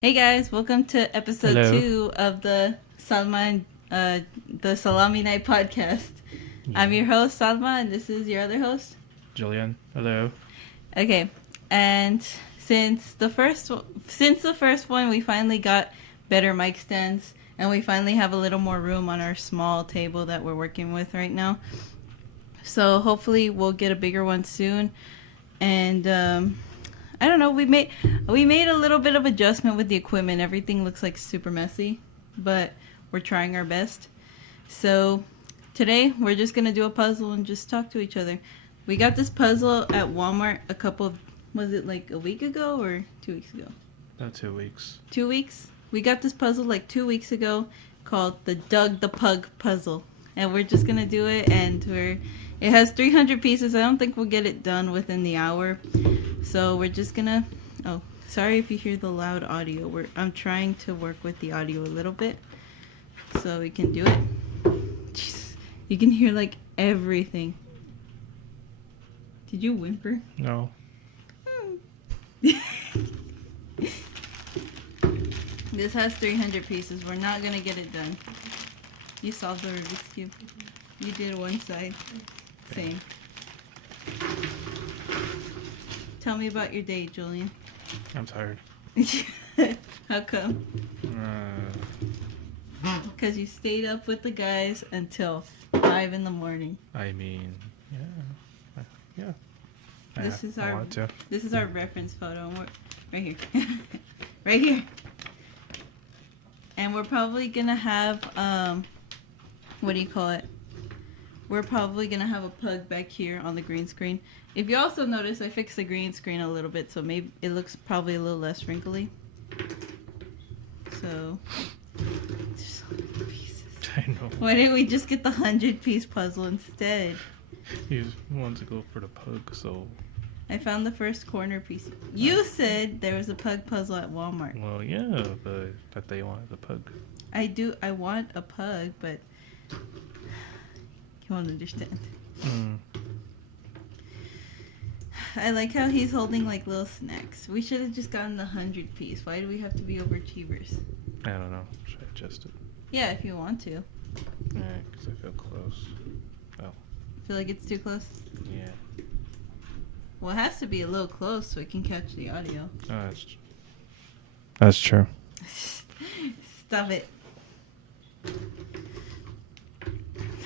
Hey guys, welcome to episode Hello. 2 of the Salami Night podcast. I'm your host Salma, and this is your other host, Julian. Hello. Okay, and since the first one, we finally got better mic stands, and we finally have a little more room on our small table that we're working with right now. So hopefully we'll get a bigger one soon, and I don't know. We made a little bit of adjustment with the equipment. Everything looks like super messy, but we're trying our best. So today we're just gonna do a puzzle and just talk to each other. We got this puzzle at Walmart was it like a week ago or 2 weeks ago? About 2 weeks. 2 weeks. We got this puzzle like 2 weeks ago called the Doug the Pug puzzle, and we're just gonna do it. It has 300 pieces. I don't think we'll get it done within the hour. So we're just gonna... Oh, sorry if you hear the loud audio. I'm trying to work with the audio a little bit so we can do it. Jeez. You can hear like everything. Did you whimper? No. This has 300 pieces. We're not gonna get it done. You solved the Rubik's Cube. You did one side. Same. Tell me about your day, Julian. I'm tired. How come? Because you stayed up with the guys until 5 in the morning. I mean, yeah. This is I want to. This is our reference photo. And right here. Right here. And we're probably gonna have what do you call it? We're probably gonna have a pug back here on the green screen. If you also notice, I fixed the green screen a little bit, so maybe it looks probably a little less wrinkly. So, there's so many pieces. I know. Why didn't we just get the 100-piece puzzle instead? You want to go for the pug, so... I found the first corner piece. You said there was a pug puzzle at Walmart. Well, yeah, but that they wanted the pug. I want a pug, but you won't understand. I like how he's holding like little snacks. We should have just gotten the 100-piece. Why do we have to be overachievers? I don't know. Should I adjust it? Yeah, if you want to. Yeah, because I feel close. Oh. Feel like it's too close? Yeah. Well, it has to be a little close so it can catch the audio. Oh, that's true. Stop it.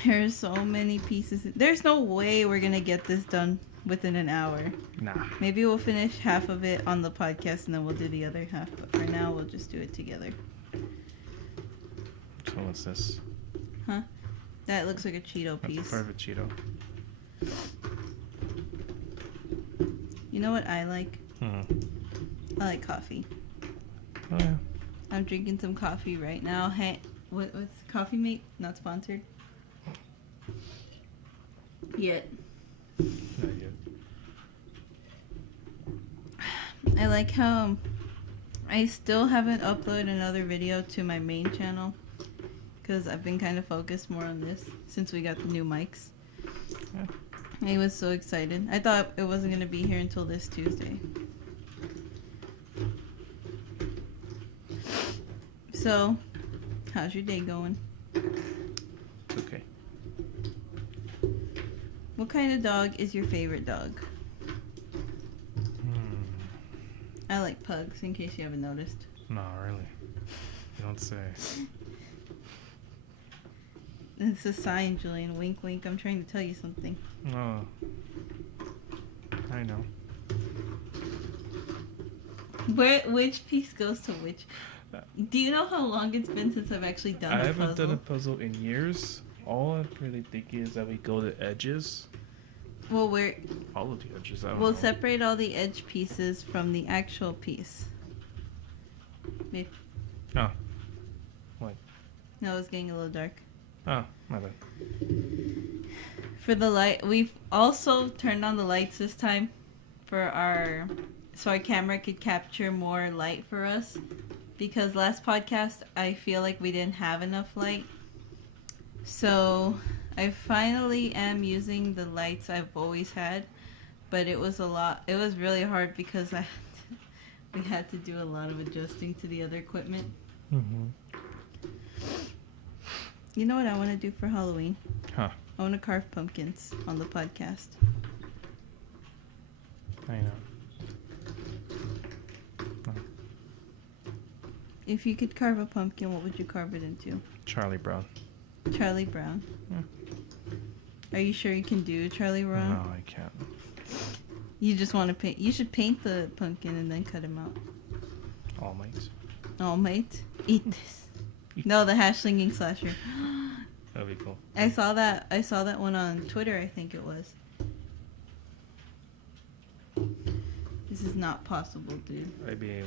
There's so many pieces. There's no way we're going to get this done within an hour. Nah. Maybe we'll finish half of it on the podcast and then we'll do the other half. But for now, we'll just do it together. So what's this? Huh? That looks like a Cheeto piece. That's part of a Cheeto. You know what I like? I like coffee. Oh, yeah. I'm drinking some coffee right now. Hey, what's Coffee Mate? Not sponsored? Yet. Not yet. I like how I still haven't uploaded another video to my main channel because I've been kind of focused more on this since we got the new mics. Yeah. I was so excited. I thought it wasn't going to be here until this Tuesday. So, how's your day going? It's okay. What kind of dog is your favorite dog? I like pugs, in case you haven't noticed. No, really. You don't say. It's a sign, Julian. Wink, wink. I'm trying to tell you something. Oh. I know. Which piece goes to which? Do you know how long it's been since I've actually done a puzzle? I haven't done a puzzle in years. All I really think is that we go to edges. Well, Follow the edges. We'll separate all the edge pieces from the actual piece. Oh. What? No, it's getting a little dark. Oh, my bad. For the light, we've also turned on the lights this time so our camera could capture more light for us. Because last podcast, I feel like we didn't have enough light. So I finally am using the lights I've always had, but it was really hard because We had to do a lot of adjusting to the other equipment. Mm-hmm. You know what I want to do for Halloween? Huh. I want to carve pumpkins on the podcast. I know. If you could carve a pumpkin, what would you carve it into? Charlie Brown. Charlie Brown. Yeah. Are you sure you can do Charlie Brown? No, I can't. You just want to paint. You should paint the pumpkin and then cut him out. All Might. Oh, mate. Eat this. No, the hash slinging slasher. That'd be cool. I saw that one on Twitter, I think it was. This is not possible, dude. I mean,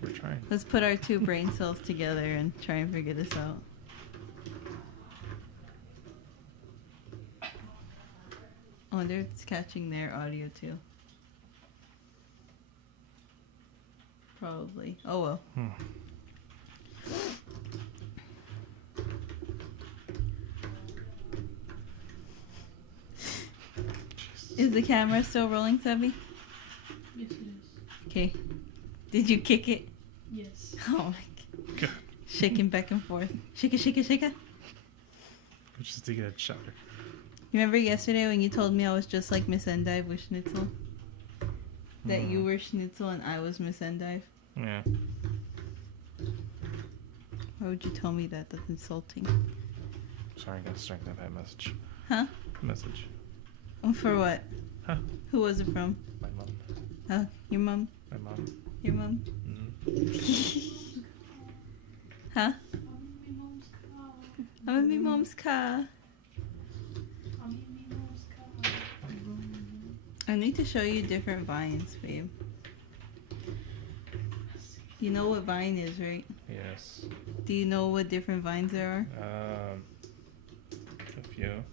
we're trying. Let's put our two brain cells together and try and figure this out. I wonder if it's catching their audio too. Probably. Oh well. Is the camera still rolling, Sebby? Yes, it is. Okay. Did you kick it? Yes. Oh my god. Good. Shaking back and forth. Shake it, shake it, shake it. We're just to get a shower. You remember yesterday when you told me I was just like Miss Endive with Schnitzel? That you were Schnitzel and I was Miss Endive? Yeah. Why would you tell me that? That's insulting. Sorry, I gotta strengthen that message. Huh? Message. For what? Huh? Who was it from? My mom. Oh, your mom? My mom. Your mom? Mm-hmm. Huh? I'm in my mom's I'm in my mom's car. car. I'm in my mom's car. I need to show you different vines, babe. You know what vine is, right? Yes. Do you know what different vines there are? A few.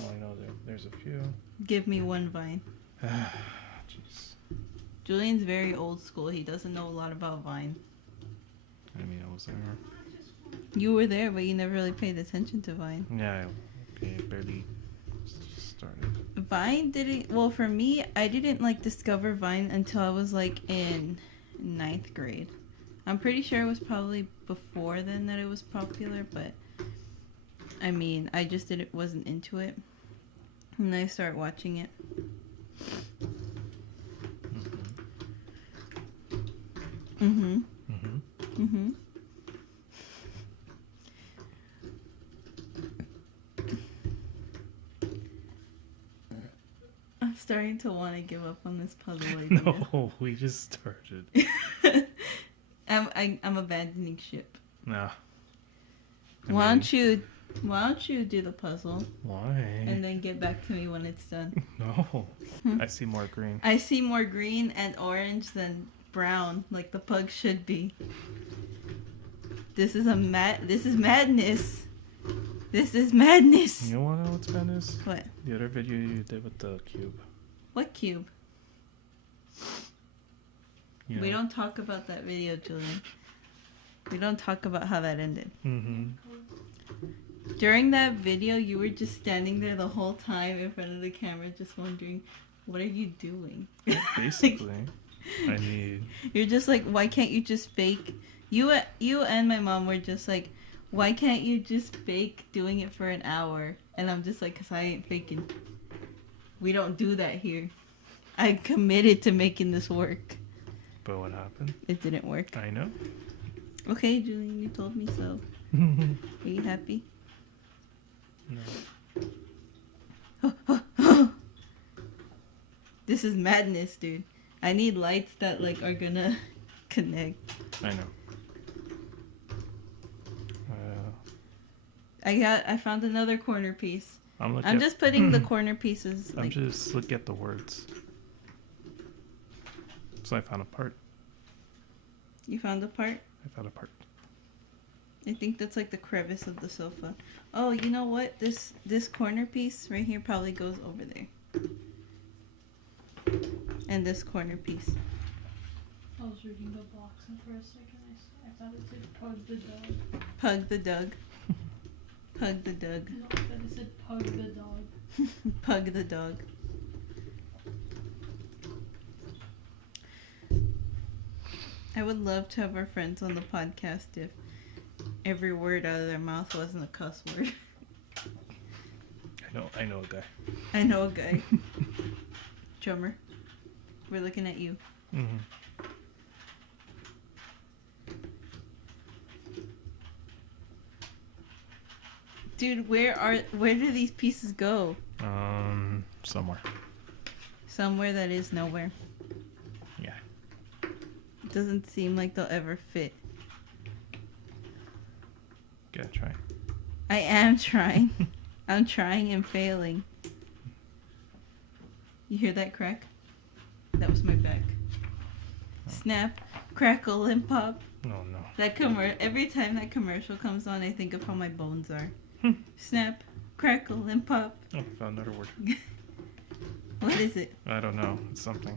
All I know there's a few. Give me one vine. Jeez. Julian's very old school. He doesn't know a lot about Vine. I mean, I was there. You were there, but you never really paid attention to Vine. Yeah, I barely started. Vine didn't... Well, for me, I didn't, like, discover Vine until I was, like, in 9th grade. I'm pretty sure it was probably before then that it was popular, but... I mean, I just wasn't into it. And then I started watching it. Mm-hmm. Mm-hmm. Mm-hmm. I'm starting to want to give up on this puzzle idea. No, we just started. I'm abandoning ship. Nah. Why don't you do the puzzle Why? and then get back to me when it's done? No. I see more green. I see more green and orange than brown, like the pug should be. This is madness. This is madness. You wanna know what's madness? What? The other video you did with the cube. What cube? You We know? don't talk about that video, Julian. We don't talk about how that ended. Mm-hmm. During that video, you were just standing there the whole time in front of the camera, just wondering, what are you doing? Basically. I need... You're just like, why can't you just fake? You and my mom were just like, why can't you just fake doing it for an hour? And I'm just like, because I ain't faking. We don't do that here. I committed to making this work. But what happened? It didn't work. I know. Okay, Julian, you told me so. Are you happy? No. This is madness, dude. I need lights that like are gonna connect. I know. I found another corner piece. I'm just putting the corner pieces. I'm Like, just looking at the words. So I found a part. you found a part? I found a part. I think that's like the crevice of the sofa. Oh, you know what? This corner piece right here probably goes over there. And this corner piece. I was reading the box and for a second I thought it said Pug the dog. Pug the Doug. Pug the Doug. No, I thought it said Pug the dog. Pug the dog. I would love to have our friends on the podcast if every word out of their mouth wasn't a cuss word. I know a guy. I know a guy. Drummer. We're looking at you. Mm-hmm. Dude, where do these pieces go? Somewhere. Somewhere that is nowhere. Yeah. It doesn't seem like they'll ever fit. Gotta try. I am trying. I'm trying and failing. You hear that crack? That was my back. Snap, crackle, and pop. Oh no. Every time that commercial comes on, I think of how my bones are. Snap, crackle, and pop. Oh, found another word. What is it? I don't know. It's something.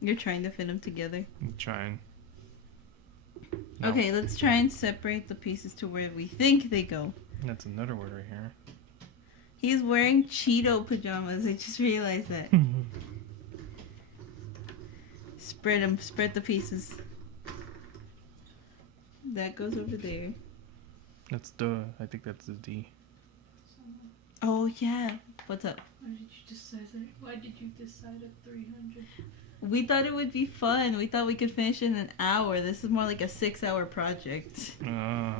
You're trying to fit them together. I'm trying. No. Okay, let's try and separate the pieces to where we think they go. That's another word right here. He's wearing Cheeto pajamas. I just realized that. Spread them. Spread the pieces. That goes over there. That's the. I think that's the D. Oh, yeah. What's up? Why did you decide at 300? We thought it would be fun. We thought we could finish in an hour. This is more like a 6-hour project. No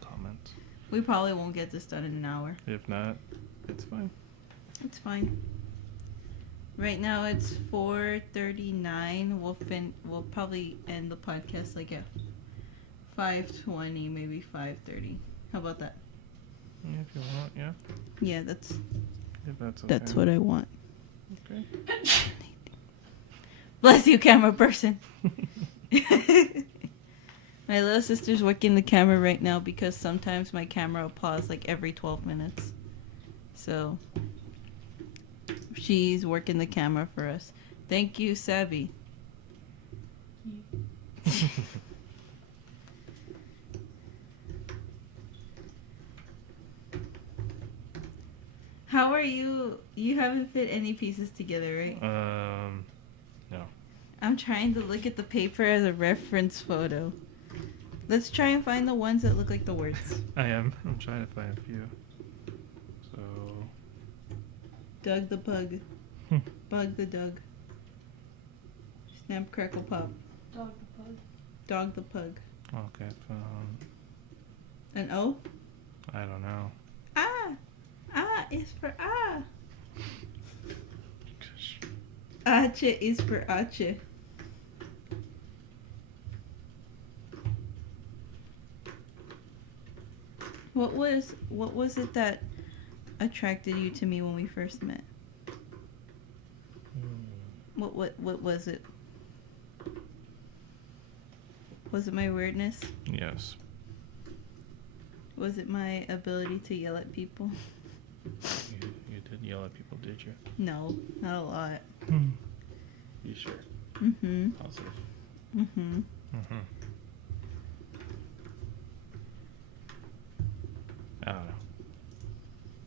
comment. We probably won't get this done in an hour. If not, it's fine. It's fine. Right now it's 4:39. We'll probably end the podcast like at 5:20, maybe 5:30. How about that? Yeah, if you want, yeah. Yeah, that's If that's what I want. Okay. Bless you, camera person. My little sister's working the camera right now because sometimes my camera will pause like every 12 minutes. So she's working the camera for us. Thank you, Savvy. How are you? You haven't fit any pieces together, right? No. I'm trying to look at the paper as a reference photo. Let's try and find the ones that look like the words. I am. I'm trying to find a few. So. Doug the Pug. Bug the Doug. Snap, crackle, pop. Dog the pug. Dog the Pug. Okay, found. An O? I don't know. Ah! Ah is for ah. Gosh. Ache is for ache. What was it that attracted you to me when we first met? What was it? Was it my weirdness? Yes. Was it my ability to yell at people? You did yell at people, did you? No, not a lot. You sure? Mm-hmm. Positive. Mm-hmm. Mm-hmm. I don't know.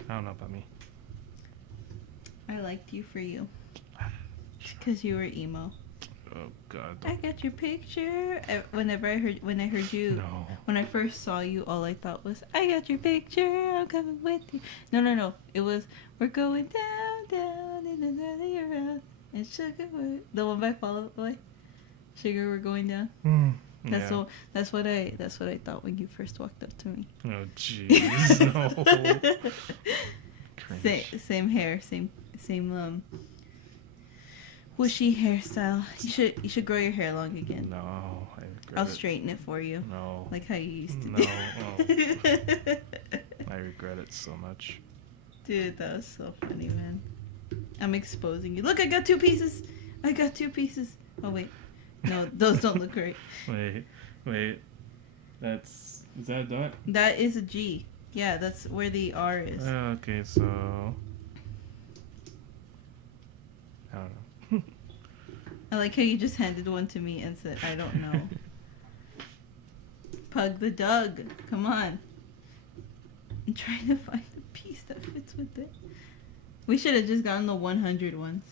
I don't know about me. I liked you for you. Because you were emo. Oh God. I got your picture. When I heard you, No. when I first saw you, all I thought was, I got your picture, I'm coming with you. No. It was, we're going down in another year. And sugar, the one by Fall Out Boy. Sugar, we're going down. That's Yeah. that's what I thought when you first walked up to me. Oh jeez. No. Cringe. Same hair, same whooshy hairstyle. You should grow your hair long again. No, I regret I'll it. straighten it for you. No. Like how you used to No. do. I regret it so much. Dude, that was so funny, man. I'm exposing you. Look, I got two pieces. Oh wait. No, those don't look right. Wait. Is that a dot? That is a G. Yeah, that's where the R is. Okay, so I don't know. I like how you just handed one to me and said, I don't know. Pug the Doug. Come on. I'm trying to find a piece that fits with it. We should have just gotten the 100 ones.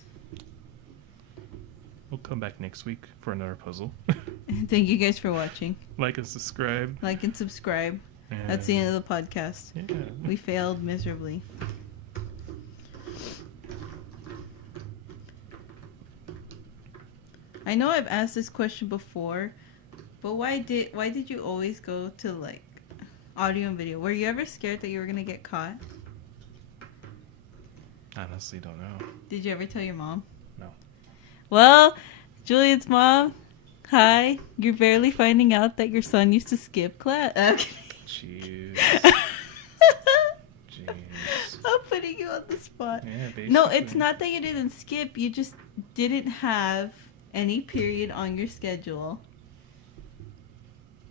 We'll come back next week for another puzzle. Thank you guys for watching. Like and subscribe. Like and subscribe. And That's the end of the podcast. Yeah. We failed miserably. I know I've asked this question before, but why did you always go to like audio and video? Were you ever scared that you were gonna get caught? Honestly, don't know. Did you ever tell your mom? No. Well, Julian's mom, hi. You're barely finding out that your son used to skip class. Okay. Jeez. Jeez. I'm putting you on the spot. Yeah, basically. No, it's not that you didn't skip. You just didn't have any period on your schedule.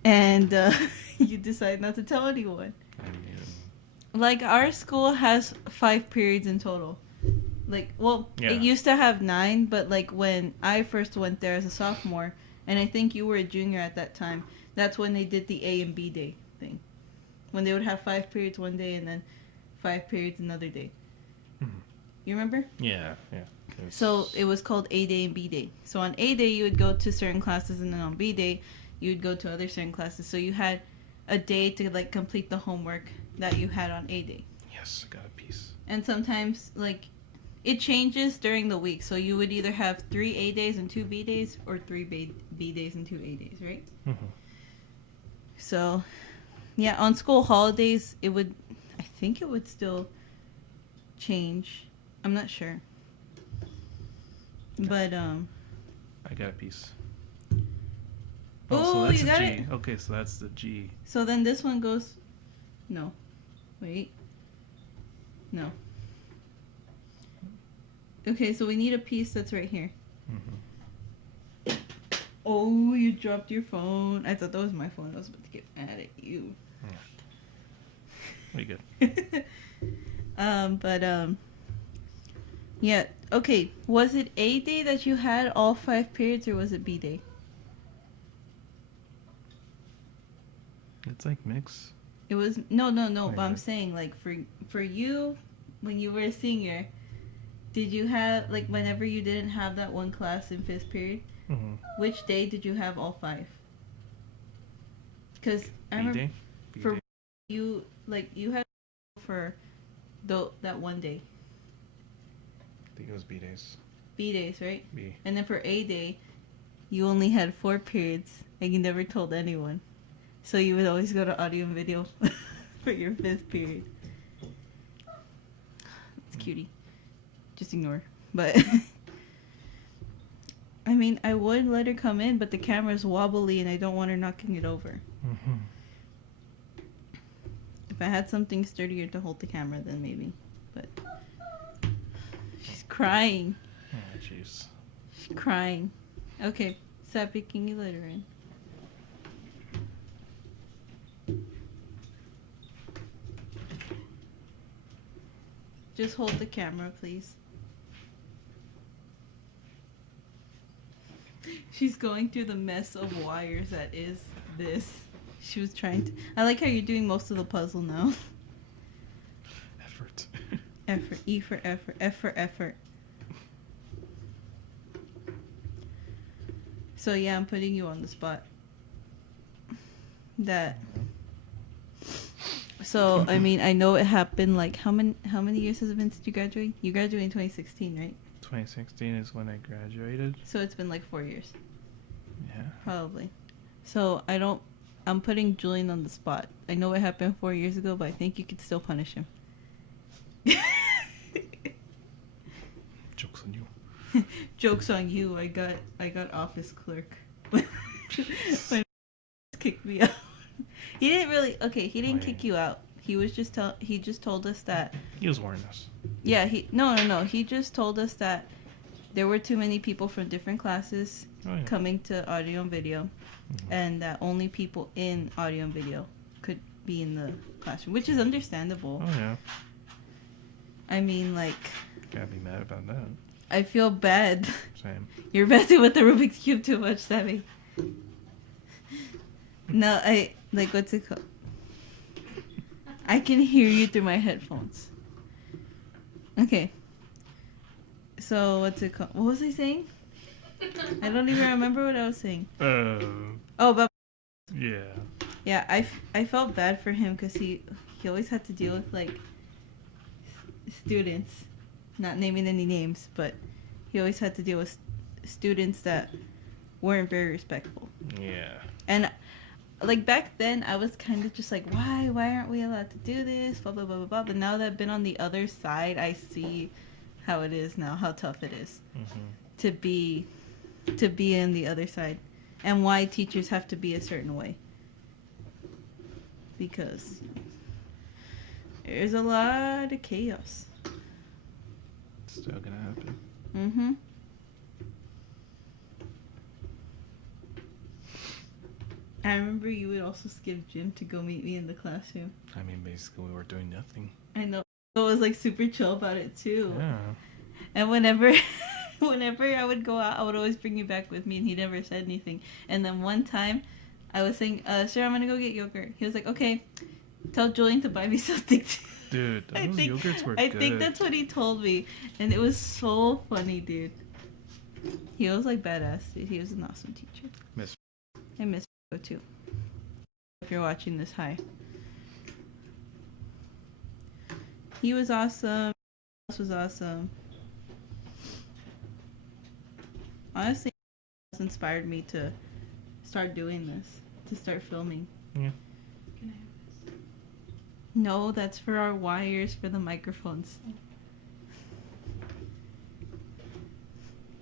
And you decide not to tell anyone. I mean, Like, our school has 5 periods in total. Like, well, Yeah. it used to have 9, but, like, when I first went there as a sophomore, and I think you were a junior at that time, that's when they did the A and B day thing. When they would have 5 periods one day and then 5 periods another day. Mhm. You remember? Yeah. So it was called A day and B day. So on A day, you would go to certain classes, and then on B day, you would go to other certain classes. So you had a day to, like, complete the homework that you had on A day. Yes, I got a piece. And sometimes, like, it changes during the week. So you would either have 3 A days and 2 B days, or 3 B days and 2 A days, right? Mm-hmm. So, yeah, on school holidays, I think it would still change. I'm not sure. But, I got a piece. Oh, so that's you a got G. it? Okay, so that's the G. so then this one goes, no. Wait. No. Okay, so we need a piece that's right here. Mm-hmm. Oh, you dropped your phone. I thought that was my phone. I was about to get mad at you. We good. Yeah. Okay. Was it A day that you had all 5 periods, or was it B day? It's like mix. It was no. But I'm Okay. saying, like, for you, when you were a senior, did you have, like, whenever you didn't have that one class in 5th period, Mm-hmm. which day did you have all 5? Because I B remember day. B for day. you, like, you had for that one day, I think it was B days. B days, right? B. And then for A day, you only had 4 periods, and you never told anyone. So you would always go to audio and video for your 5th period. It's cutie. Just ignore. But I mean, I would let her come in, but the camera's wobbly and I don't want her knocking it over. Mm-hmm. If I had something sturdier to hold the camera, then maybe. But she's crying. Oh, jeez. She's crying. Okay, Sappy, can you let her in? Just hold the camera, please. She's going through the mess of wires that is this. She was trying to... I like how you're doing most of the puzzle now. Effort. Effort. E for effort. F for effort. So yeah, I'm putting you on the spot. That... So, I mean, I know it happened, like, how many years has it been since you graduated? You graduated in 2016, right? 2016 is when I graduated. So it's been like 4 years. Yeah. Probably. So I'm putting Julian on the spot. I know it happened 4 years ago, but I think you could still punish him. Joke's on you. Joke's on you. I got office clerk. when kicked me out. He didn't really. Okay, he didn't Why? kick you out. He was just he just told us that. He was warning us. Yeah, no. He just told us that there were too many people from different classes Oh, yeah. coming to audio and video, Mhm. and that only people in audio and video could be in the classroom, which is understandable. Oh, yeah. I mean, like, Can't be mad about that. I feel bad. Same. You're messing with the Rubik's Cube too much, Sammy. No, what's it called? I can hear you through my headphones. Okay. So, what's it called? What was I saying? I don't even remember what I was saying. Uh, Oh, but yeah. yeah, I felt bad for him because he always had to deal with like students, not naming any names, but he always had to deal with students that weren't very respectful. Yeah. And like back then, I was kind of just like, why aren't we allowed to do this? Blah blah blah blah blah. But now that I've been on the other side, I see how it is now, how tough it is to be in the other side, and why teachers have to be a certain way. Because there's a lot of chaos. Still gonna happen. Mm-hmm. I remember you would also skip gym to go meet me in the classroom. I mean, basically, we were doing nothing. I know. I was like super chill about it too. Yeah. And whenever I would go out, I would always bring you back with me, and he never said anything. And then one time, I was saying, "Sir, I'm gonna go get yogurt." He was like, "Okay, tell Julian to buy me something." Dude, those yogurts were I good. think that's what he told me, and it was so funny, dude. He was like badass. Dude. He was an awesome teacher. Miss. I miss too. If you're watching this, hi. He was awesome. Else was awesome. Honestly, it inspired me to start doing this, to start filming. Yeah. Can I have this? No, that's for our wires for the microphones.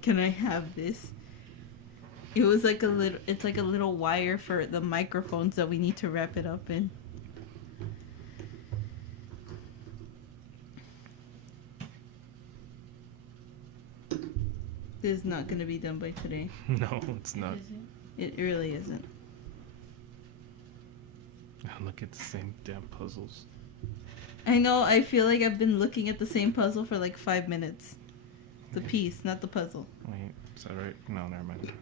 Can I have this? It was like it's like a little wire for the microphones that we need to wrap it up in. This is not going to be done by today. No, it's not. It really isn't. Look at the same damn puzzles. I know, I feel like I've been looking at the same puzzle for like 5 minutes. The piece, not the puzzle. Wait, is that right? No, never mind.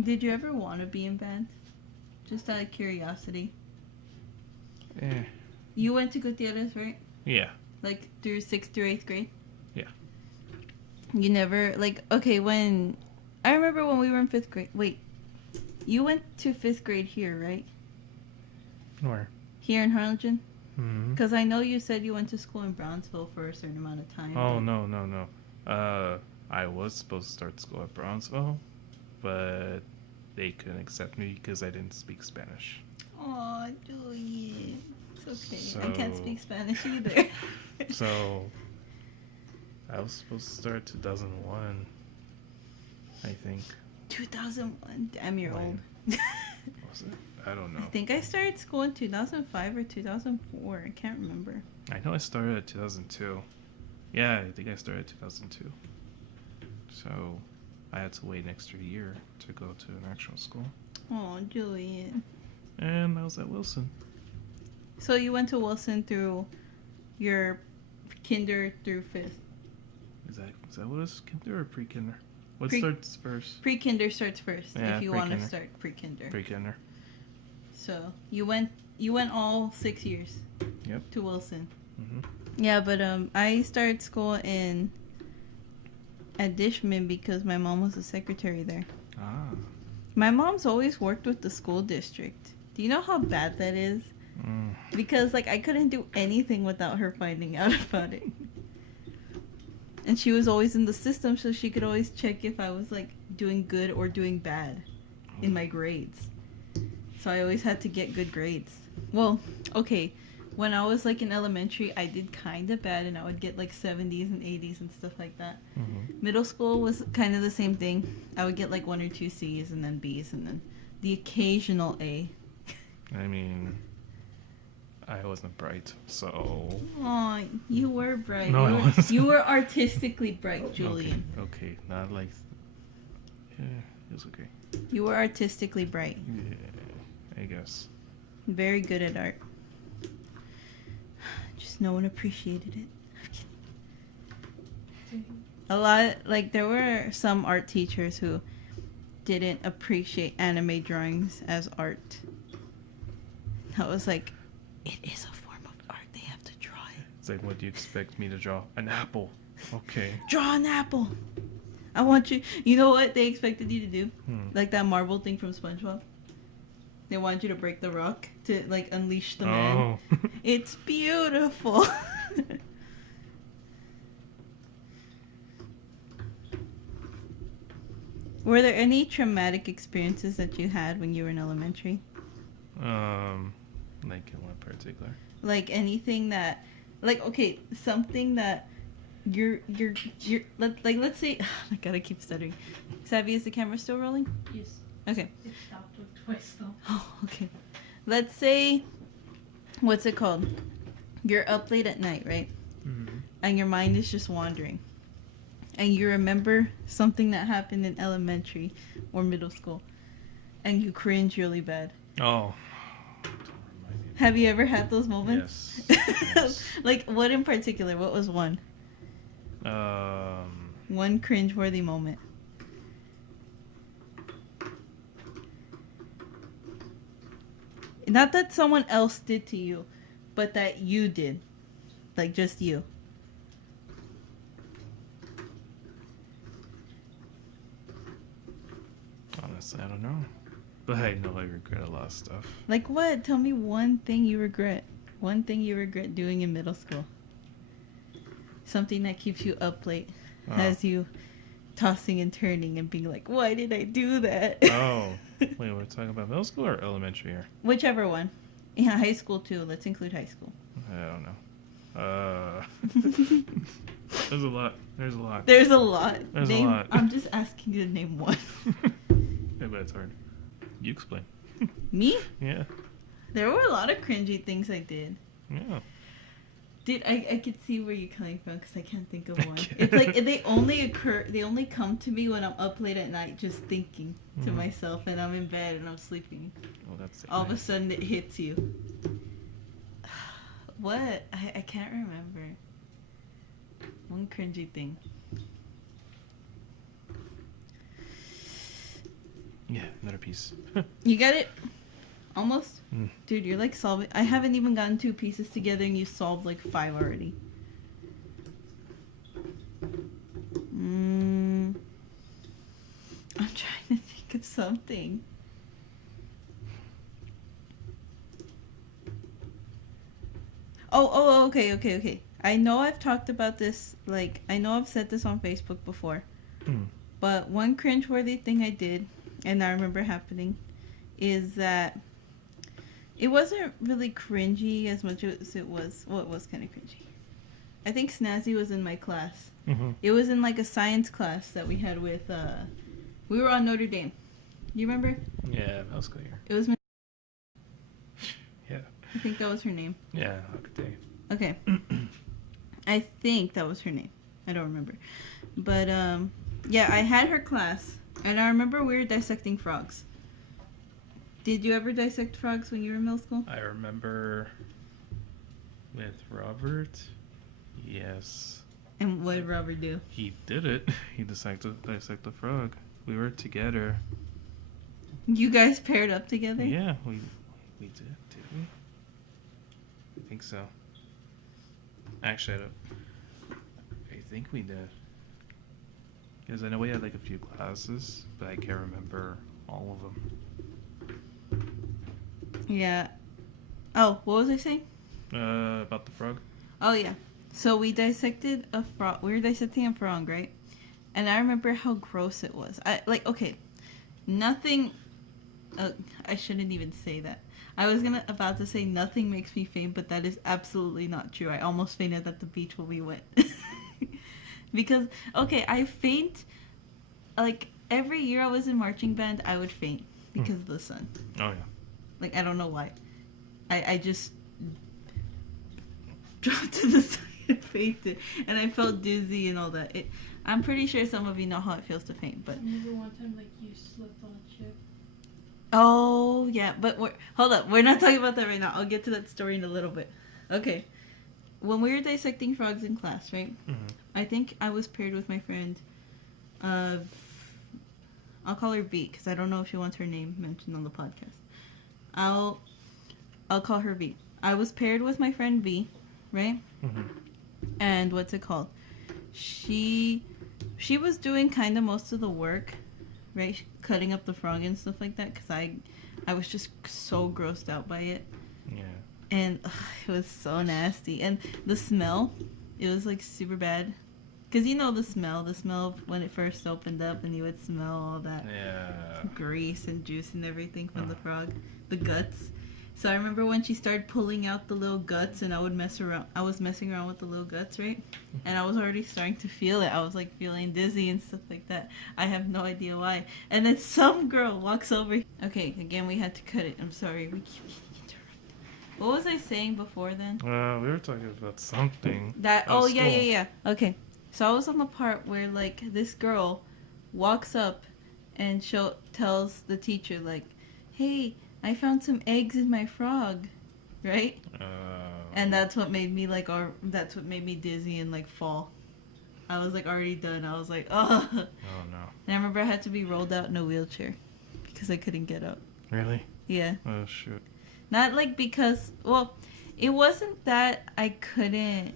Did you ever want to be in band? Just out of curiosity. Eh. You went to Gutierrez, right? Yeah. Like through 6th through 8th grade? Yeah. You never, like, okay, when, I remember when we were in 5th grade. Wait, you went to 5th grade here, right? Where? Here in Harlingen? Mm-hmm. Because I know you said you went to school in Brownsville for a certain amount of time. Oh, no. I was supposed to start school at Brownsville, but they couldn't accept me because I didn't speak Spanish. Oh, Julian. It's okay. I So- can't speak Spanish either. So, I was supposed to start 2001, I think. 2001. Damn, you're Wait. old. Was it? I don't know. I think I started school in 2005 or 2004. I can't remember. I know I started at 2002. Yeah, I think I started at 2002. So, I had to wait an extra year to go to an actual school. Oh, Julian. And I was at Wilson. So you went to Wilson through your kinder through 5th. Is that what is kinder or pre-kinder? What Pre- starts first? Pre-kinder starts first Yeah, if you want to pre-kinder. start pre-kinder. Pre-kinder. So you went all 6 years. Yep. To Wilson. Mm-hmm. Yeah, but I started school at Dishman because my mom was a secretary there. Ah. My mom's always worked with the school district. Do you know how bad that is? Mm. Because like I couldn't do anything without her finding out about it. And she was always in the system, so she could always check if I was like doing good or doing bad in my grades. So I always had to get good grades. Well, okay, when I was like in elementary, I did kind of bad, and I would get like 70s and 80s and stuff like that. Mm-hmm. Middle school was kind of the same thing. I would get like 1 or 2 C's and then B's and then the occasional A. I mean, I wasn't bright, so... Aw, you were bright. No, I wasn't. You were artistically bright, Julian. Okay, not like... Yeah, it was okay. You were artistically bright. Yeah, I guess. Very good at art. Just no one appreciated it. A lot, like, there were some art teachers who didn't appreciate anime drawings as art. I was like, it is a form of art. They have to draw it. It's like, what do you expect me to draw? An apple. Okay. Draw an apple. I want you. You know what they expected you to do? Hmm. Like that marble thing from SpongeBob. They wanted you to break the rock to like unleash the man. Oh. It's beautiful. Were there any traumatic experiences that you had when you were in elementary? Like in what particular? Like anything that, like, okay, something that you're let's say, I gotta keep stuttering. Savvy, is the camera still rolling? Yes. Okay. It stopped like twice though. Oh, okay. Let's say, what's it called? You're up late at night, right? Mm-hmm. And your mind is just wandering. And you remember something that happened in elementary or middle school. And you cringe really bad. Oh. Have you ever had those moments? Yes. Like, what in particular? What was one? One cringe-worthy moment. Not that someone else did to you, but that you did. Like, just you. Honestly, I don't know. But I know I regret a lot of stuff. Like what? Tell me one thing you regret. One thing you regret doing in middle school. Something that keeps you up late. Oh. Has you tossing and turning and being like, why did I do that? Oh. Wait, we're talking about middle school or elementary here? Whichever one. Yeah, high school too. Let's include high school. I don't know. There's a lot. There's a lot. There's a lot. There's name, a lot. I'm just asking you to name one. Yeah, but it's hard. You explain. Me? Yeah. There were a lot of cringy things I did. Yeah. Dude, I could see where you're coming from because I can't think of one. Okay. It's like they only come to me when I'm up late at night just thinking to Mhm. myself and I'm in bed and I'm sleeping. Well, that's All of a sudden it hits you. What? I can't remember. One cringy thing. Yeah, another piece. You got it? Almost? Mm. Dude, you're like solving. I haven't even gotten 2 pieces together and you solved like 5 already. I'm trying to think of something. Oh, okay. I know I've talked about this, like, I know I've said this on Facebook before. Mm. But one cringeworthy thing I did, and I remember happening, is that it wasn't really cringy as much as it was. Well, it was kind of cringy. I think Snazzy was in my class. Mm-hmm. It was in like a science class that we had with. We were on Notre Dame. You remember? Yeah, middle school year. It was. Yeah. I think that was her name. Yeah, okay. Okay. I think that was her name. I don't remember. But yeah, I had her class, and I remember we were dissecting frogs. Did you ever dissect frogs when you were in middle school? I remember with Robert. Yes. And what did Robert do? He did it. He decided to dissect the frog. We were together. You guys paired up together? Yeah, we did we? I think so. Actually, I think we did. Because I know we had like a few classes, but I can't remember all of them. Yeah. Oh, what was I saying? About the frog? Oh, yeah. So we dissected a frog. We were dissecting a frog, right? And I remember how gross it was. Okay, nothing. I shouldn't even say that. I was about to say nothing makes me faint, but that is absolutely not true. I almost fainted at the beach when we went. Because, okay, I faint. Like, every year I was in marching band, I would faint because of the sun. Oh, yeah. Like, I don't know why. I just dropped to the side and fainted. And I felt dizzy and all that. I'm pretty sure some of you know how it feels to faint, but... Remember one time, like, you slipped on a chip? Oh, yeah. But hold up. We're not talking about that right now. I'll get to that story in a little bit. Okay. When we were dissecting frogs in class, right? Mm-hmm. I think I was paired with my friend. I'll call her V because I don't know if she wants her name mentioned on the podcast. I'll call her V. I was paired with my friend V, right? Mm-hmm. And what's it called? She was doing kind of most of the work, right? Cutting up the frog and stuff like that, because I was just so grossed out by it. Yeah. And it was so nasty. And the smell, it was like super bad. Because you know the smell of when it first opened up and you would smell all that grease and juice and everything from the frog, the guts. So I remember when she started pulling out the little guts and I was messing around with the little guts, right? And I was already starting to feel it. I was like feeling dizzy and stuff like that. I have no idea why. And then some girl walks over. Okay, again, we had to cut it. I'm sorry. We keep getting interrupted. What was I saying before then? We were talking about something. Yeah. Okay. So I was on the part where like this girl walks up and tells the teacher like, "Hey, I found some eggs in my frog," right? And that's what made me that's what made me dizzy and like fall. I was like already done. I was like, oh. Oh no. And I remember I had to be rolled out in a wheelchair because I couldn't get up. Really? Yeah. Oh shoot. Not like because, well, it wasn't that I couldn't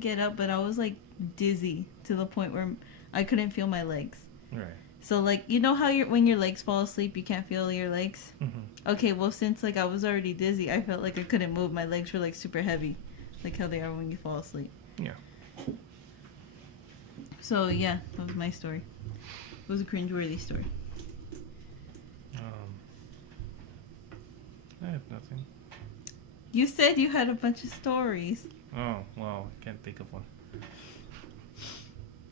get up, but I was like dizzy to the point where I couldn't feel my legs. Right. So like, you know how when your legs fall asleep, you can't feel your legs? Mm-hmm. Okay, well, since like I was already dizzy, I felt like I couldn't move. My legs were like super heavy, like how they are when you fall asleep. Yeah. So yeah, that was my story. It was a cringeworthy story. I have nothing. You said you had a bunch of stories. Oh, well, I can't think of one.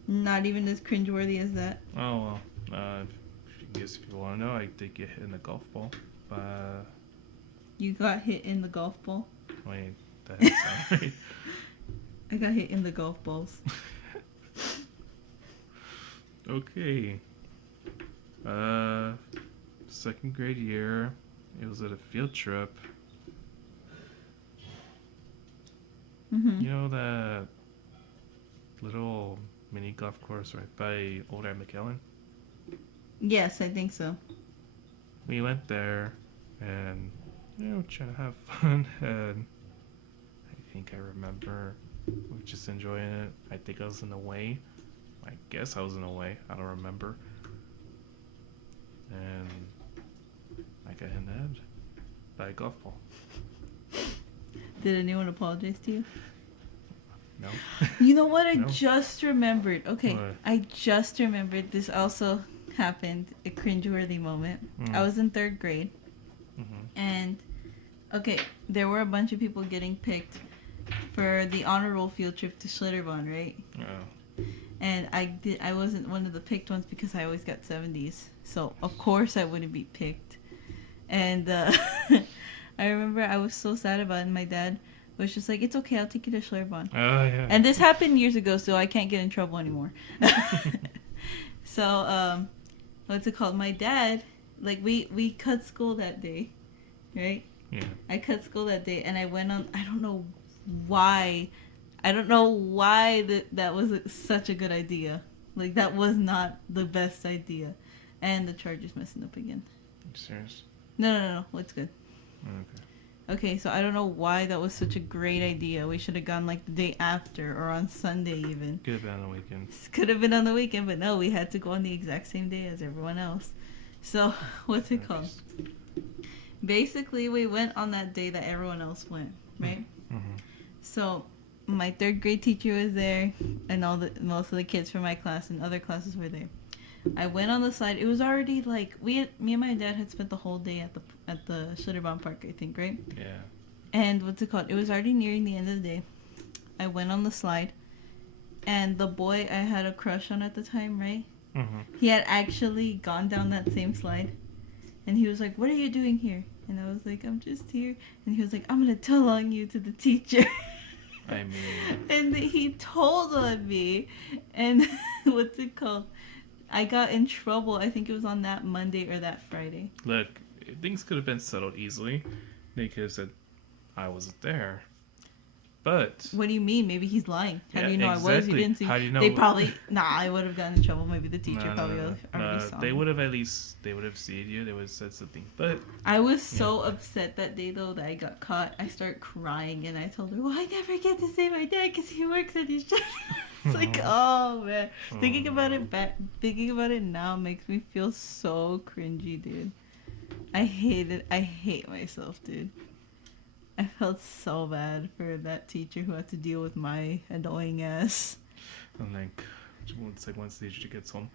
Not even as cringeworthy as that. Oh, well, I guess if you want to know, I did get hit in the golf ball. You got hit in the golf ball? Wait, that doesn't sound right. I got hit in the golf balls. Okay. Second grade year, it was at a field trip. Mm-hmm. You know that little mini golf course right by Old Air McKellen? Yes, I think so. We went there and, trying to have fun, and I think I remember we were just enjoying it. I think I was in the way. I guess I was in the way. I don't remember. And I got hit in the head by a golf ball. Did anyone apologize to you? No. You know what? I No. just remembered. Okay, What? I just remembered this also happened, a cringeworthy moment. I was in 3rd grade, and okay, there were a bunch of people getting picked for the honor roll field trip to Schlitterbahn, right? Oh. And I wasn't one of the picked ones because I always got 70s. So, of course, I wouldn't be picked. And I remember I was so sad about it, and my dad was just like, "It's okay, I'll take you to Schlitterbahn." Oh, yeah. And this happened years ago, so I can't get in trouble anymore. So, what's it called? My dad, like, we cut school that day, right? Yeah. I cut school that day, and I went on, I don't know why that was such a good idea. Like, that was not the best idea. And the charger's messing up again. You serious? No, it's good. Okay. Okay, so I don't know why that was such a great idea. We should have gone like the day after or on Sunday even. Could have been on the weekend. Could have been on the weekend, but no, we had to go on the exact same day as everyone else. So, what's it called? Basically, we went on that day that everyone else went, right? Mm-hmm. So, my 3rd grade teacher was there, and most of the kids from my class and other classes were there. I went on the slide. It was already like me and my dad had spent the whole day at the Schlitterbahn Park, I think, right? Yeah. And what's it called? It was already nearing the end of the day. I went on the slide, and the boy I had a crush on at the time, right? Mm-hmm. He had actually gone down that same slide, and he was like, "What are you doing here?" And I was like, "I'm just here." And he was like, "I'm gonna tell on you to the teacher." I mean... And he told on me, and what's it called? I got in trouble. I think it was on that Monday or that Friday. Look, things could have been settled easily. They could have said, I wasn't there. But What do you mean? Maybe he's lying. How do you know I was? You exactly. didn't see. How do you know? They probably. Nah, I would have gotten in trouble. Maybe the teacher No, probably no, no, already no. saw They me. would have at least they would have seen you. They would have said something. But I was so upset that day though that I got caught. I started crying and I told her, "Well, I never get to see my dad because he works at his job." It's like, oh man, thinking about it now makes me feel so cringy, dude. I hate it. I hate myself, dude. I felt so bad for that teacher who had to deal with my annoying ass. I'm like, once the teacher gets home,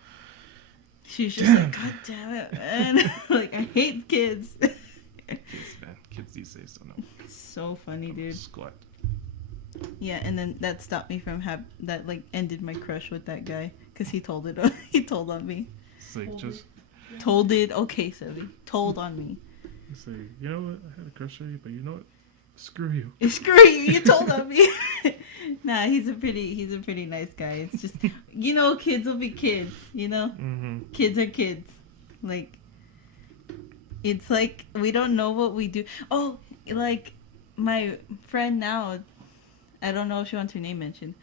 She's just like, God damn it, man. Like, I hate kids. kids these days don't know. So funny, dude. Squat. Yeah, and then that stopped me from that like ended my crush with that guy because he told it. He told on me. It's like just. Told it. Okay, Sylvie. Told on me. It's like, you know what? I had a crush on you, but you know what? Screw you. Screw you. You told on me. Nah, he's a pretty nice guy. It's just, you know, kids will be kids. You know, kids are kids. Like, it's like we don't know what we do. Oh, like my friend now. I don't know if she wants her name mentioned.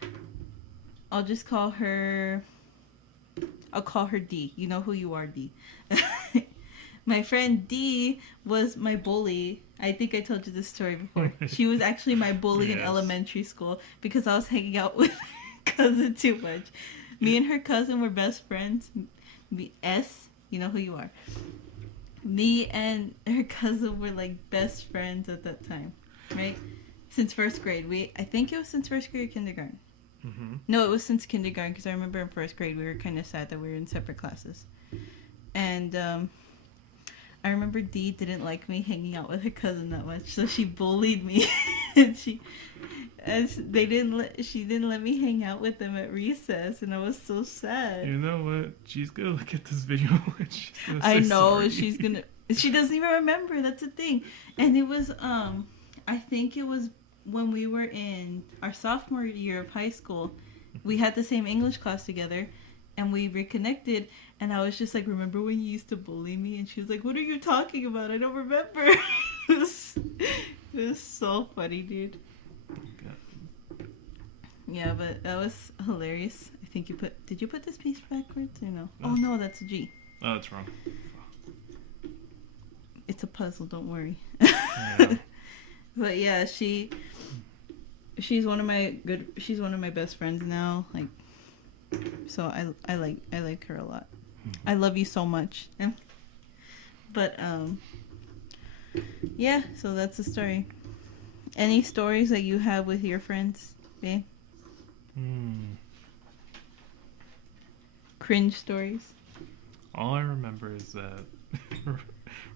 I'll just call her. I'll call her D. You know who you are, D. My friend D was my bully. I think I told you this story before. She was actually my bully in elementary school because I was hanging out with her cousin too much. Me and her cousin were best friends. S, you know who you are. Me and her cousin were like best friends at that time, right? Since first grade. I think it was since first grade or kindergarten. No, it was since kindergarten because I remember in first grade we were kind of sad that we were in separate classes. And I remember Dee didn't like me hanging out with her cousin that much, so she bullied me. And she didn't let me hang out with them at recess, and I was so sad. You know what? She's gonna look at this video and she's gonna say I know sorry. she's gonna. She doesn't even remember. That's the thing. And it was I think it was when we were in our sophomore year of high school. We had the same English class together, and we reconnected. And I was just like, remember when you used to bully me? And she was like, what are you talking about? I don't remember. It was so funny, dude. Yeah, but that was hilarious. I think did you put this piece backwards or no? Oh no, that's a G. Oh, it's wrong. It's a puzzle, don't worry. Yeah. But yeah, she's one of my best friends now. Like, so I like her a lot. I love you so much. Yeah. But yeah, so that's the story. Any stories that you have with your friends, babe? Cringe stories? All I remember is that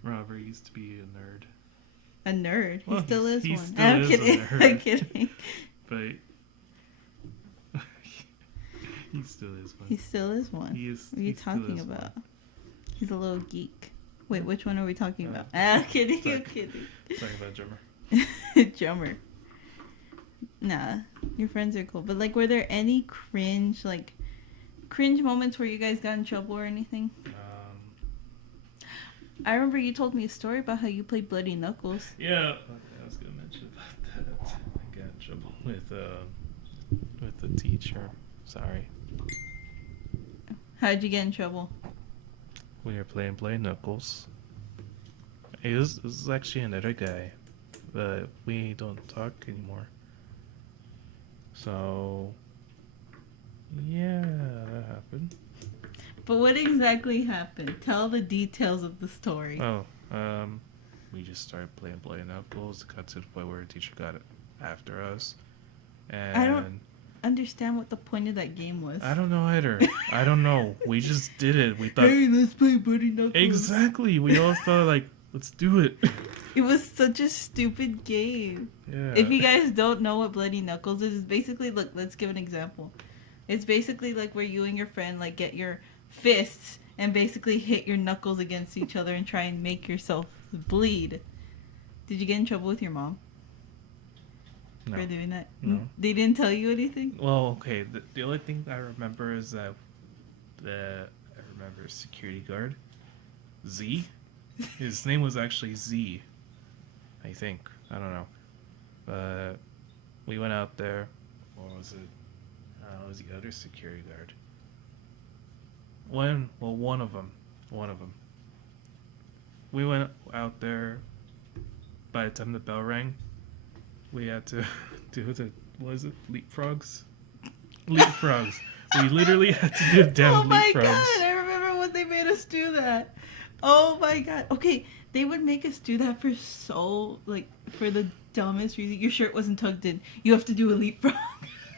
Robert used to be a nerd. A nerd? Well, he still is he one. still I'm is kidding. a nerd. I'm kidding. But he still is one. He still is one. What are you talking about? One. He's a little geek. Wait, which one are we talking about? I'm kidding. I'm kidding. Talking about Drummer. Drummer. Nah, your friends are cool. But like, were there any cringe moments where you guys got in trouble or anything? I remember you told me a story about how you played Bloody Knuckles. Yeah, I was gonna mention about that. I got in trouble with the teacher. Sorry. How'd you get in trouble? We were playing Bloody Knuckles. This is actually another guy, but we don't talk anymore. So, yeah, that happened. But what exactly happened? Tell the details of the story. Oh, we just started playing Bloody Knuckles. It got to the point where the teacher got after us. And I don't understand what the point of that game was. I don't know either. I don't know. We just did it. We thought, hey, let's play Bloody Knuckles. Exactly. We all thought, like, let's do it. It was such a stupid game. Yeah. If you guys don't know what Bloody Knuckles is, it's basically, look, let's give an example. It's basically like where you and your friend, like, get your fists and basically hit your knuckles against each other and try and make yourself bleed. Did you get in trouble with your mom No. for doing that? No. They didn't tell you anything? Well, okay. The only thing I remember is that I remember security guard, Z. His name was actually Z, I think. I don't know. But we went out there. What was it? It was the other security guard. One of them. We went out there. By the time the bell rang, we had to do the leapfrogs. We literally had to do damn Oh my leapfrogs. god! I remember when they made us do that. Oh my god. Okay, they would make us do that for for the dumbest reason. Your shirt wasn't tucked in. You have to do a leapfrog.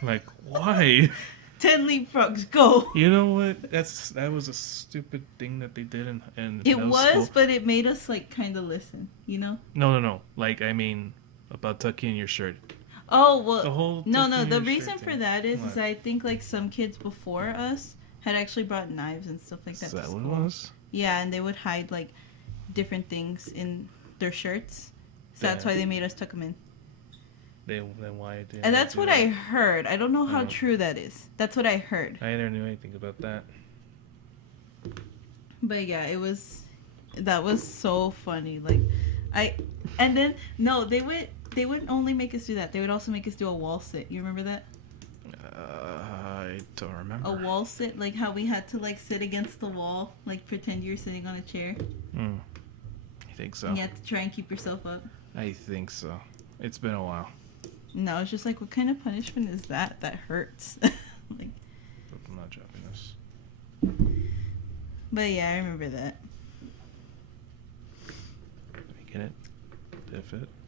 Like, why? 10 leapfrogs, go. You know what? That was a stupid thing that they did in It middle was, school. but it made us like kind of listen, you know? No. Like, I mean, about tucking in your shirt. Oh, well, The whole no. tucking The your reason shirt for thing. that is What? I think like some kids before us had actually brought knives and stuff like that Is to that what school. it was? Yeah, and they would hide like different things in their shirts. So that's Yeah. why they made us tuck them in. Then why did? And that's do what that? I heard. I don't know how Oh. true that is. That's what I heard. I never knew anything about that. But yeah, that was so funny. Like they wouldn't only make us do that. They would also make us do a wall sit. You remember that? I don't remember. A wall sit, like how we had to like sit against the wall, like pretend you're sitting on a chair. I think so. And you had to try and keep yourself up. I think so. It's been a while. No, it's just like, what kind of punishment is that? That hurts. Like, I'm not dropping this. but yeah, I remember that. Making it.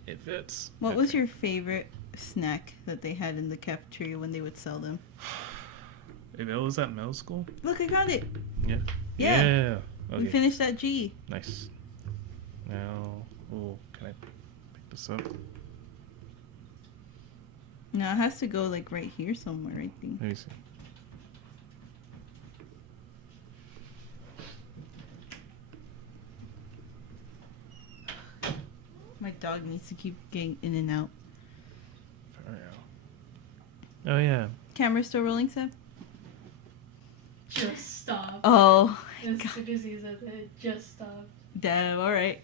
It fits. What was your favorite snack that they had in the cafeteria when they would sell them? If it was at middle school? Look, I found it. Yeah. Yeah. Okay. We finished that G. Nice. Now, can I pick this up? No, it has to go like right here somewhere, I think. Let me see. My dog needs to keep getting in and out. Oh yeah. Camera still rolling, Seb? Just stop. Oh, As soon as he said it, just stop. damn. All right.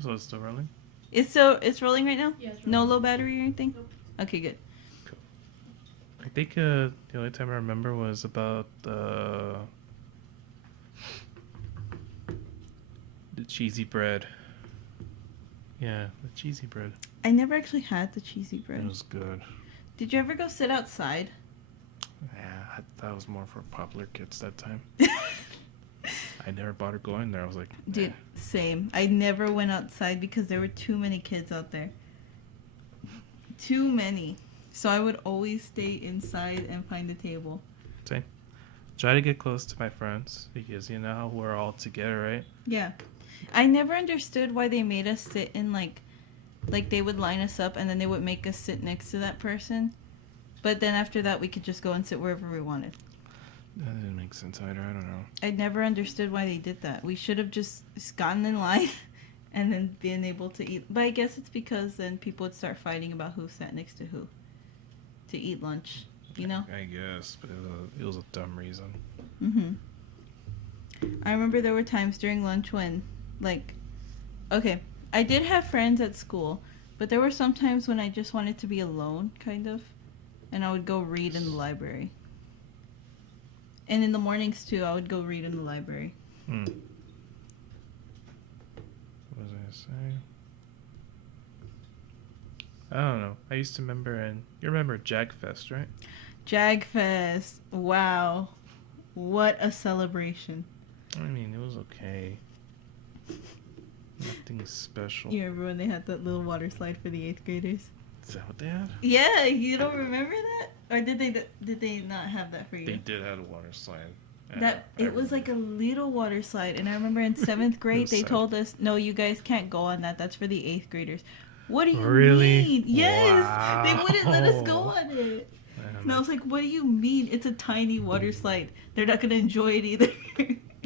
So it's still rolling? It's rolling right now. Yeah, it's No rolling. low battery or anything. Nope. Okay, good. I think the only time I remember was about the cheesy bread. Yeah, the cheesy bread. I never actually had the cheesy It bread. was good. Did you ever go sit outside? Yeah, that was more for popular kids that time. I never bought her going there. I was like, Dude, "Eh." same. I never went outside because there were too many kids out there. Too many. So I would always stay inside and find a table. Same. Try to get close to my friends because you know how we're all together, right? Yeah. I never understood why they made us sit in like they would line us up and then they would make us sit next to that person. But then after that we could just go and sit wherever we wanted. That didn't make sense either. I don't know. I never understood why they did that. We should have just gotten in line and then been able to eat. But I guess it's because then people would start fighting about who sat next to who to eat lunch, you know? I guess, but it was a dumb reason. I remember there were times during lunch when, like, okay, I did have friends at school, but there were some times when I just wanted to be alone, kind of, and I would go read in the library. And in the mornings, too, I would go read in the library. What was I gonna say? I don't know. I used to remember, you remember Jagfest, right? Jagfest. Wow. What a celebration. I mean, it was okay. Nothing special. You remember when they had that little water slide for the 8th graders? Is that what they had? Yeah, you don't remember that? Or did they not have that for you? They did have a water slide. That it was like a little water slide, and I remember in 7th grade they sad. told us, "No, you guys can't go on that. That's for the 8th graders." What do you Really? mean? Yes, they wouldn't let us go Wow. on it. And I was like, "What do you mean? It's a tiny water slide. They're not gonna enjoy it either."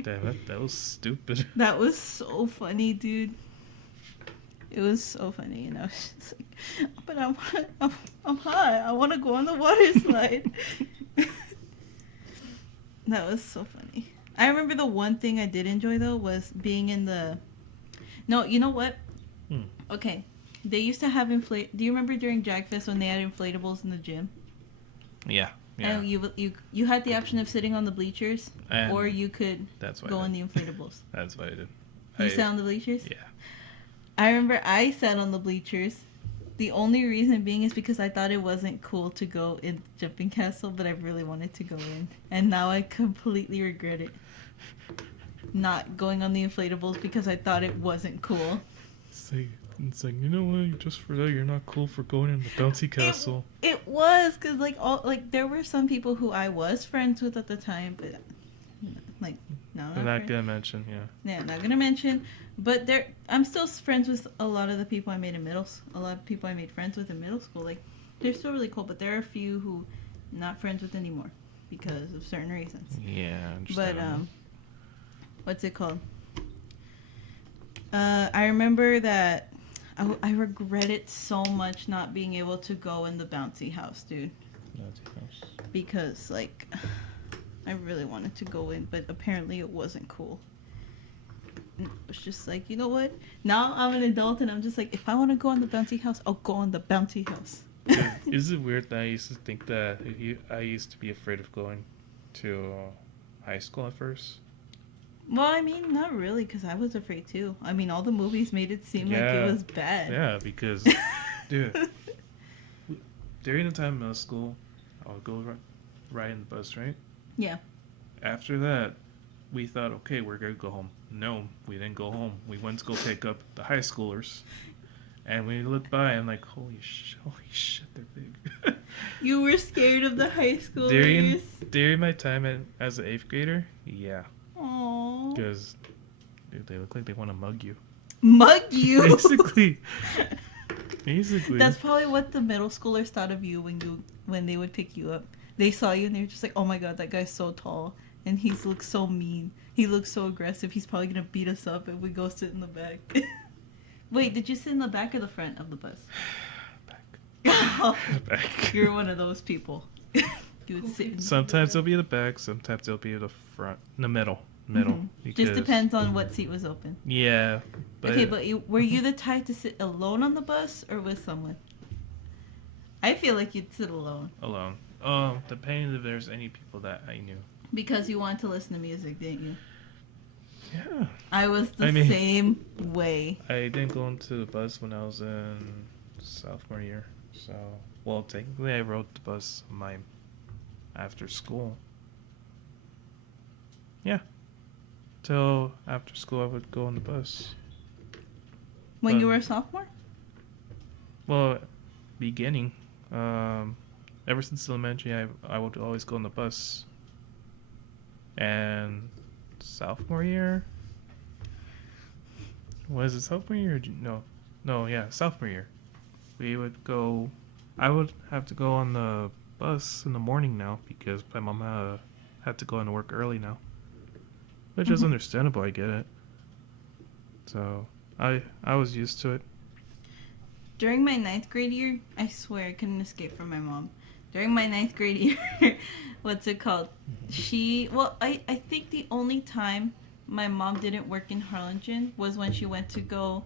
Damn it, that was stupid. That was so funny, dude. It was so funny, and I was just like, "But I'm hot. I want to go on the water slide." That was so funny. I remember the one thing I did enjoy though was being in the. No, you know what? Hmm. Okay, They used to have Do you remember during Jagfest when they had inflatables in the gym? Yeah. Yeah. And you had the option of sitting on the bleachers, And or you could that's what go I on did. the inflatables. That's what I did. You sat on the bleachers? Yeah. I remember I sat on the bleachers. The only reason being is because I thought it wasn't cool to go in Jumping Castle, but I really wanted to go in. And now I completely regret it. Not going on the inflatables because I thought it wasn't cool. It's like, you know what? Just for that, you're not cool for going in the bouncy castle. It was, because there were some people who I was friends with at the time, but no. I'm not gonna mention, yeah. Yeah, not gonna mention. But I'm still friends with a lot of the people I made in a lot of people I made friends with in middle school. Like, they're still really cool, but there are a few who I'm not friends with anymore because of certain reasons. Yeah, but what's it called? I remember that I regretted so much not being able to go in the bouncy house, dude. Bouncy house. Because I really wanted to go in, but apparently it wasn't cool. And it was just like, you know what? Now I'm an adult and I'm just like, if I want to go on the bouncy house, I'll go on the bouncy house. Dude, is it weird that I used to think that I used to be afraid of going to high school at first? Well, I mean, not really, because I was afraid too. I mean, all the movies made it seem like it was bad. Yeah, because, dude, during the time of middle school, I would go ride in the bus, right? Yeah. After that, we thought, okay, we're going to go home. No, we didn't go home. We went to go pick up the high schoolers. And we looked by and like, holy shit, they're big. You were scared of the high schoolers? During my time as an 8th grader, yeah. Aww. Because, dude, they look like they want to mug you. Mug you? Basically. That's probably what the middle schoolers thought of you when they would pick you up. They saw you and they were just like, oh my god, that guy's so tall. And he looks so mean. He looks so aggressive. He's probably going to beat us up if we go sit in the back. Wait, did you sit in the back or the front of the bus? Back. Back. You're one of those people. You would sit in Sometimes they'll be in the back, sometimes they'll be in the front. In the middle. Mm-hmm. Just depends on what seat was open. Yeah. But okay, but were you the type to sit alone on the bus or with someone? I feel like you'd sit alone. Alone. Depending if there's any people that I knew. Because you wanted to listen to music, didn't you? Yeah. I was the same way. I didn't go into the bus when I was in sophomore year. So, well, technically I rode the bus after school. Yeah. Till after school I would go on the bus. When you were a sophomore? Well, beginning. Ever since elementary, I would always go on the bus. And sophomore year? Was it sophomore year? No, sophomore year. I would have to go on the bus in the morning now because my mom had to go into work early now. Which is understandable, I get it. So, I was used to it. During my 9th grade year, I swear I couldn't escape from my mom. During my 9th grade year, what's it called? I think the only time my mom didn't work in Harlingen was when she went to go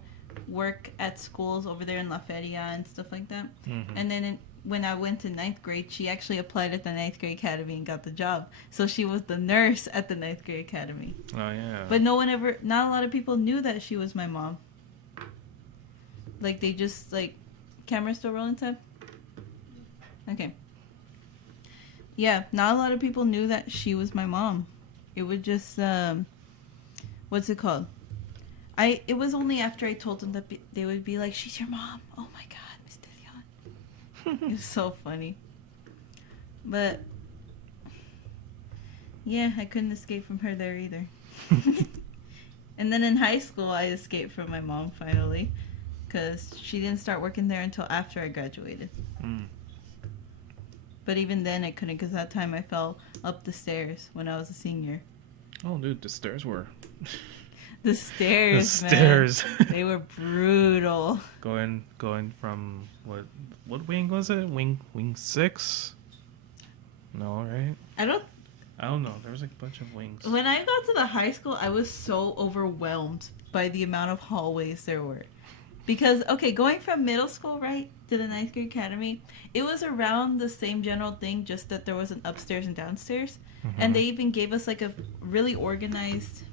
work at schools over there in La Feria and stuff like that. Mm-hmm. And then when I went to 9th grade, she actually applied at the 9th grade academy and got the job. So she was the nurse at the 9th grade academy. Oh, yeah. But not a lot of people knew that she was my mom. Like, they just, camera still rolling, Tab? Okay. Yeah, not a lot of people knew that she was my mom. It would just, what's it called? It was only after I told them that they would be like, she's your mom. Oh my god, Miss Devion. It was so funny. But, yeah, I couldn't escape from her there either. And then in high school, I escaped from my mom finally. Because she didn't start working there until after I graduated. Mm. But even then, I couldn't, because that time I fell up the stairs when I was a senior. Oh, dude, the stairs were... The stairs, The stairs. Man. They were brutal. Going from, what wing was it? Wing 6? No, right? I don't know. There was a bunch of wings. When I got to the high school, I was so overwhelmed by the amount of hallways there were. Because, okay, going from middle school, right, to the ninth grade academy, it was around the same general thing, just that there was an upstairs and downstairs. And they even gave us like a really organized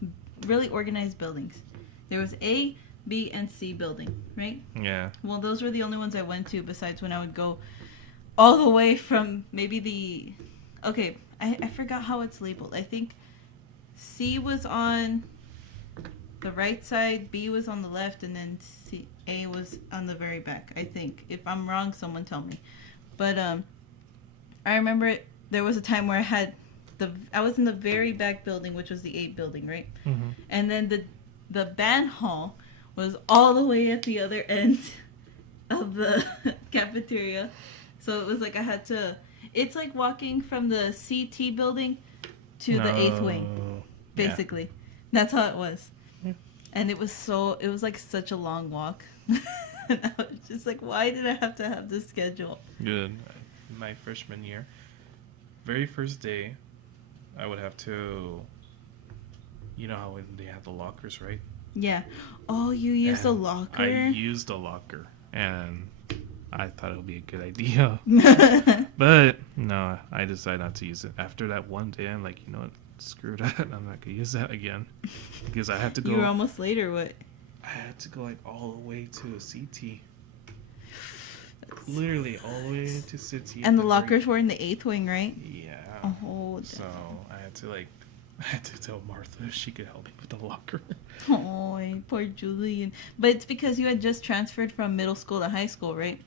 buildings. There was A, B, and C building, right? Yeah. Well, those were the only ones I went to, besides when I would go all the way from maybe the... Okay, I forgot how it's labeled. I think C was on the right side, B was on the left, and then A was on the very back, I think. If I'm wrong, someone tell me. But I remember there was a time where I was in the very back building, which was the 8 building, right? Mm-hmm. And then the band hall was all the way at the other end of the cafeteria. So it was like I had to... It's like walking from the CT building to the 8th wing, basically. Yeah. That's how it was. Yeah. And it was like such a long walk. And I was just like, why did I have to have this schedule? Good. My freshman year, very first day, I would have to... You know how they have the lockers, right? Yeah. Oh, you used a locker? I used a locker, and I thought it would be a good idea. But, no, I decided not to use it. After that one day, I'm like, you know what? Screw that. I'm not going to use that again. Because I had to go... You were almost late, or what? I had to go, like, all the way to a CT. Literally, all the way to CT. And the lockers were in the 8th wing, right? Yeah. Oh, so, I had to tell Martha if she could help me with the locker. Oh, poor Julian. But it's because you had just transferred from middle school to high school, right?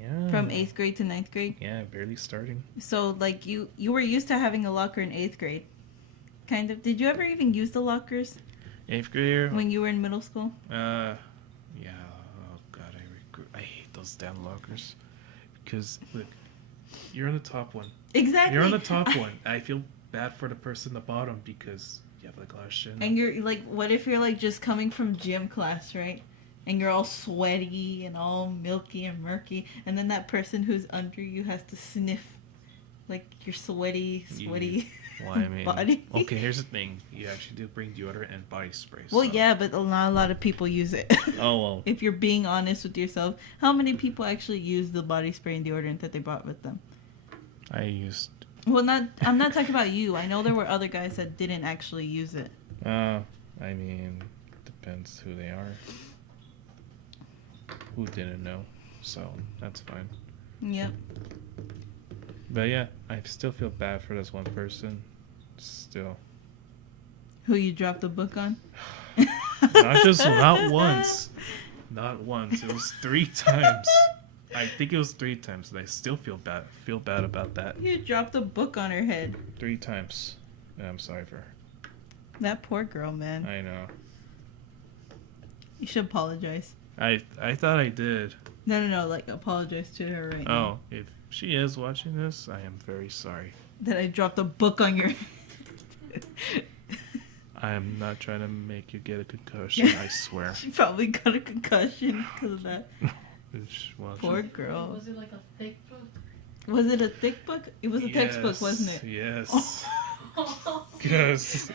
Yeah. From 8th grade to 9th grade? Yeah, barely starting. So, like, you were used to having a locker in 8th grade. Kind of. Did you ever even use the lockers? 8th grade? When you were in middle school? Yeah. Oh, God, I hate those damn lockers. Because, look, you're on the top one. Exactly. You're on the top one. I feel bad for the person at the bottom because you have like a lot of shit. And you're like, what if you're like just coming from gym class, right? And you're all sweaty and all milky and murky, and then that person who's under you has to sniff like your sweaty body. Okay, here's the thing: you actually do bring deodorant and body spray. Well, yeah, but not a lot of people use it. Oh well. If you're being honest with yourself, how many people actually use the body spray and deodorant that they brought with them? I used. Well, I'm not talking about you. I know there were other guys that didn't actually use it. I mean, depends who they are. Who didn't know, so that's fine. Yep. But yeah, I still feel bad for this one person. Still. Who you dropped the book on? Not once. Not once. It was 3 times. I think it was 3 times, and I still feel bad about that. You dropped a book on her head. 3 times. And I'm sorry for her. That poor girl, man. I know. You should apologize. I thought I did. No, like apologize to her right now. Oh, if she is watching this, I am very sorry. That I dropped a book on your head. I am not trying to make you get a concussion, I swear. She probably got a concussion because of that. Well, poor girl. Was it like a thick book? Was it a thick book? It was a textbook, wasn't it? Yes. Because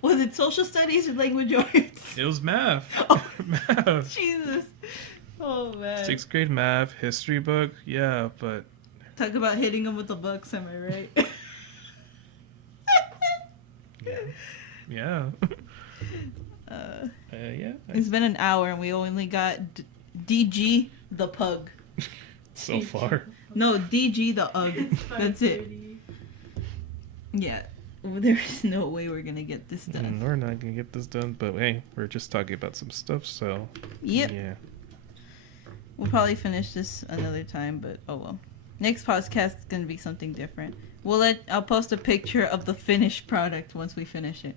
was it social studies or language arts? it was math. Oh, Math. Jesus. Oh, man. 6th grade math, history book, yeah, but... Talk about hitting them with the books, am I right? Yeah. Yeah. It's been an hour and we only got DG the pug. So far. No, DG the UG. That's it. Yeah. Well, there's no way we're going to get this done. We're not going to get this done, but hey, we're just talking about some stuff, so... Yep. Yeah. We'll probably finish this another time, but oh well. Next podcast is going to be something different. I'll post a picture of the finished product once we finish it.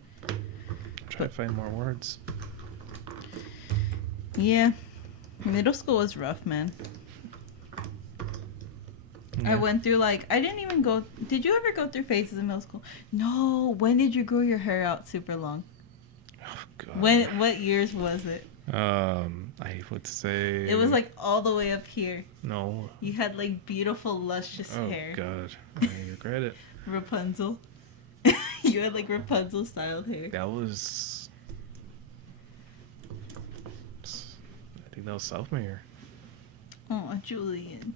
Try to find more words. Yeah. Middle school was rough, man. Yeah. I went through I didn't even go... Did you ever go through phases in middle school? No. When did you grow your hair out super long? Oh, God. What years was it? I would say... It was all the way up here. No. You had beautiful, luscious hair. Oh, God. I regret it. Rapunzel. You had Rapunzel styled hair. That was... think that was self-made. Oh, Julian.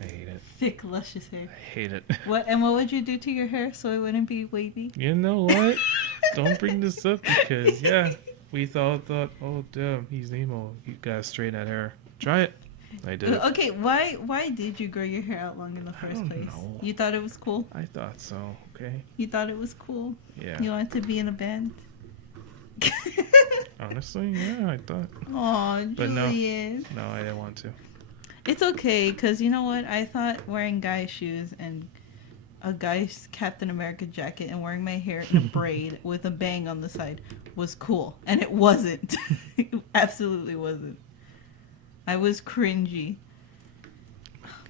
I hate it. Thick, luscious hair. I hate it. What would you do to your hair so it wouldn't be wavy? You know what? Don't bring this up because, yeah, we thought, oh, damn, he's Nemo. You got straight that hair. Try it. I did. Okay, why did you grow your hair out long in the I first don't place? know. You thought it was cool? I thought so, okay? You thought it was cool? Yeah. You wanted to be in a band? Honestly, yeah, I thought. Aw, But no. Julian. No, I didn't want to. It's okay, because you know what? I thought wearing guy shoes and a guy's Captain America jacket and wearing my hair in a braid with a bang on the side was cool. And it wasn't. It absolutely wasn't. I was cringy.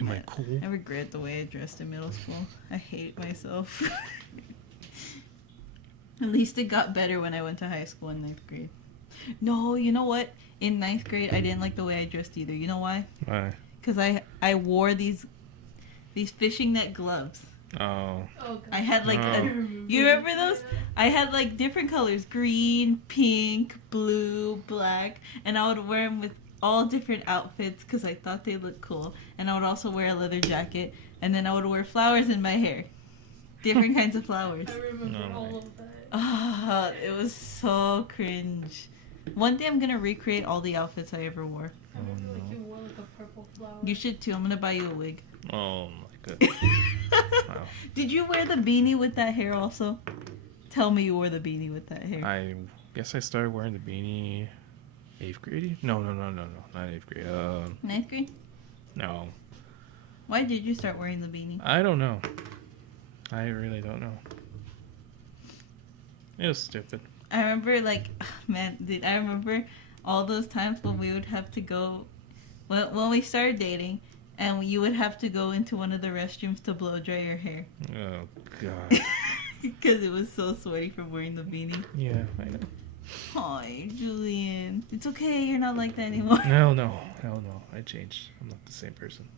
Am I cool? I regret the way I dressed in middle school. I hate myself. At least it got better when I went to high school in 9th grade. No, you know what? In 9th grade, I didn't like the way I dressed either. You know why? Why? Because I wore these fishing net gloves. Oh. Oh, God. I had like Oh. you remember those? I had like different colors: green, pink, blue, black, and I would wear them with all different outfits because I thought they looked cool. And I would also wear a leather jacket, and then I would wear flowers in my hair, different kinds of flowers. I remember No. all of that. Ah, it was so cringe. One day I'm gonna recreate all the outfits I ever wore. I remember like no. you wore like a purple flower. You should too. I'm gonna buy you a wig. Oh, my goodness. Wow. Did you wear the beanie with that hair also? Tell me you wore the beanie with that hair. I guess I started wearing the beanie 8th grade? No, not 8th grade. 9th grade? No. Why did you start wearing the beanie? I don't know. I really don't know. It was stupid. I remember, like, man, dude, I remember all those times when we would have to go, when we started dating, and you would have to go into one of the restrooms to blow dry your hair. Oh, God. Because it was so sweaty from wearing the beanie. Yeah, I know. Hi, Julian. It's okay, you're not like that anymore. Hell no. I changed. I'm not the same person.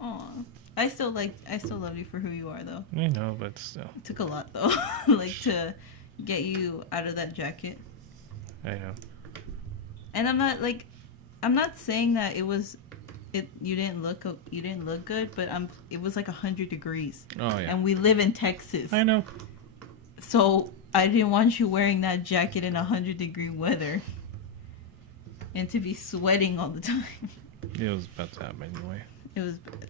Aw. I still love you for who you are, though. I know, but still. It took a lot, though, like, to get you out of that jacket. I know. And I'm not saying that you didn't look good, but it was like 100 degrees. Oh, yeah. And we live in Texas. I know. So I didn't want you wearing that jacket in 100-degree weather. And to be sweating all the time. It was about to happen anyway. It was bad.